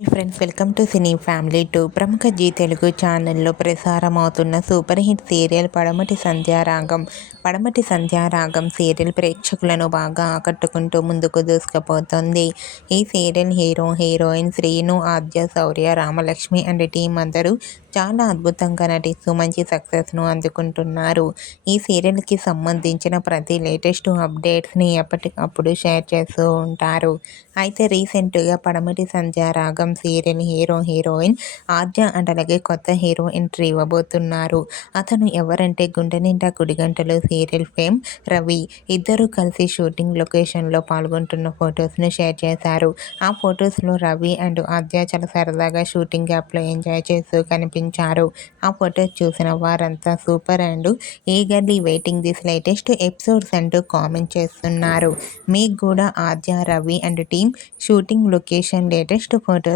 Friends welcome to cine family two ప్రముఖ జీ తెలుగు ఛానల్లో ప్రసారమవుతున్న సూపర్ హిట్ సీరియల్ పడమటి సంధ్యారాగం పడమటి సంధ్యారాగం సీరియల్ ప్రేక్షకులను బాగా ఆకట్టుకుంటూ ముందుకు దూసుకుపోతుంది. ఈ serial hero heroine Srinu Aadya Shourya Ramalakshmi and team అందరూ చాలా అద్భుతంగా నటిస్తూ మంచి సక్సెస్ను అందుకుంటున్నారు. ఈ సీరియల్కి సంబంధించిన ప్రతి లేటెస్ట్ అప్డేట్స్ని ఎప్పటికప్పుడు షేర్ చేస్తూ ఉంటారు. అయితే రీసెంట్గా పడమటి సంధ్యారాగం సగం serial hero heroine Aadya and అలాగే కొత్త హీరో ఎంట్రీ ఇవ్వబోతున్నారు. అతను ఎవరంటే గుండె నిండా గుడిగంటలు సీరియల్ ఫేమ్ రవి. ఇద్దరు కలిసి షూటింగ్ లొకేషన్లో పాల్గొంటున్న ఫొటోస్ను షేర్ చేశారు. ఆ ఫొటోస్లో రవి అండ్ ఆద్య చాలా సరదాగా షూటింగ్ గ్యాప్లో ఎంజాయ్ చేస్తూ కనిపించారు. ఆ ఫొటోస్ చూసిన వారంతా super and eagerly waiting this latest episodes అంటూ కామెంట్ చేస్తున్నారు. మీకు కూడా Aadya Ravi and team shooting location latest photos